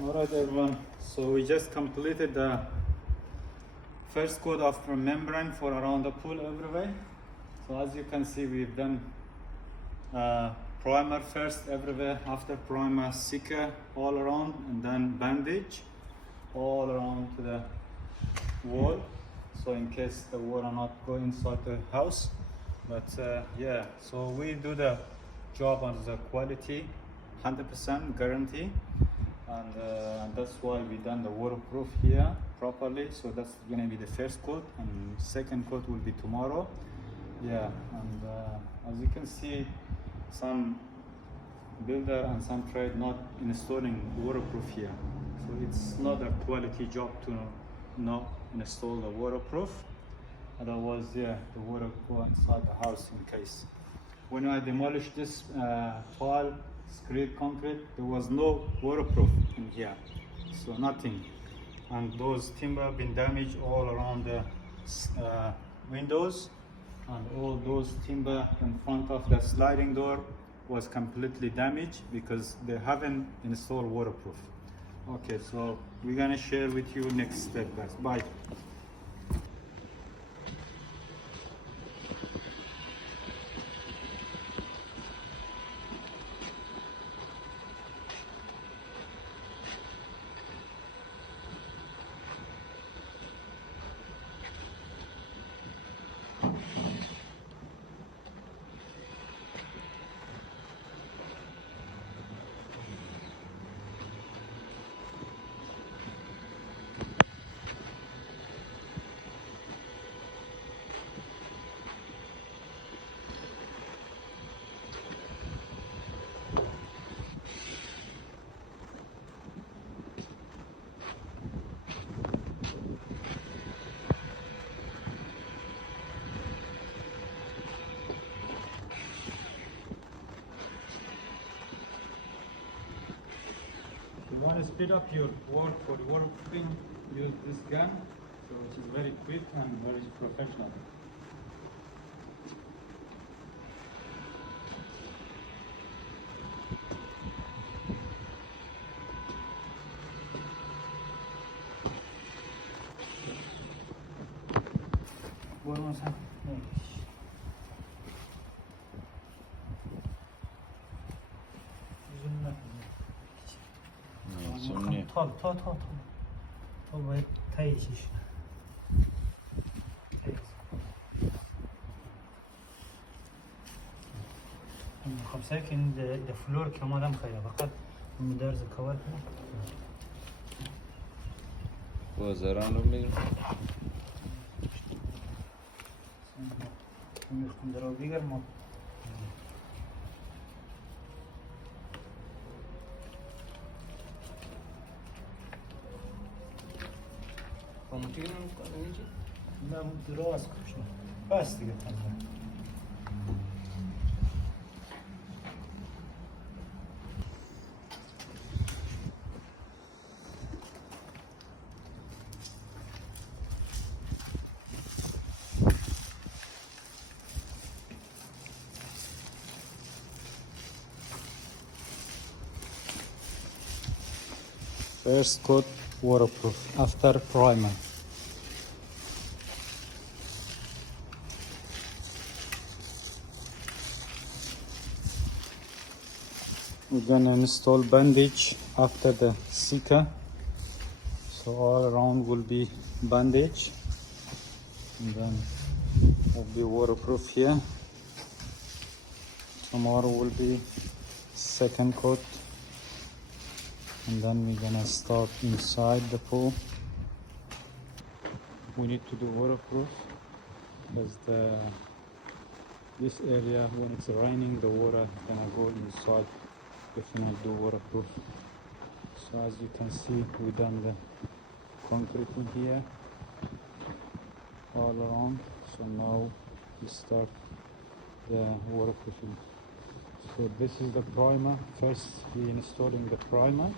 Alright everyone, so we just completed the first coat of membrane for around the pool everywhere. So as you can see, we've done primer first everywhere, after primer Sika all around, and then bandage all around to the wall, so in case the water not go inside the house. But yeah, so we do the job on the quality 100% guarantee, and that's why we done the waterproof here properly. So that's gonna be the first coat, and second coat will be tomorrow. Yeah, and as you can see, some builder and some trade not installing waterproof here, so it's not a quality job to not install the waterproof. Otherwise, yeah, the water go inside the house in case. When I demolished this tile screed concrete, there was no waterproof in here, so nothing. And those timber been damaged all around the windows, and all those timber in front of the sliding door was completely damaged because they haven't installed waterproof. Okay, so we're gonna share with you next step, guys. Bye. If you want to speed up your work for the waterproofing, use this gun, so it is very quick and very professional. One more time. تا باید تاییشش خب سعی کنید در فلور که آمدم خیلی فقط درز کور کنید بازاران رو میگم میخوام در رو بگرم Como que não entende? نه دراز کشم بس دیگه تنظیم First coat waterproof after primer. We're gonna install bandage after the Sika, so all around will be bandage, and then will be waterproof here. Tomorrow will be second coat, and then we're gonna start inside the pool. We need to do waterproof because this area, when it's raining, the water gonna go inside if you not do waterproof. So as you can see, we done the concrete in here all around, so now we start the waterproofing. So this is the primer. First we installing the primer,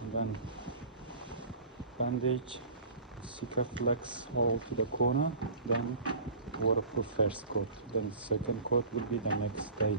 and then bandage, Sikaflex all to the corner, then waterproof first coat, then second coat will be the next day.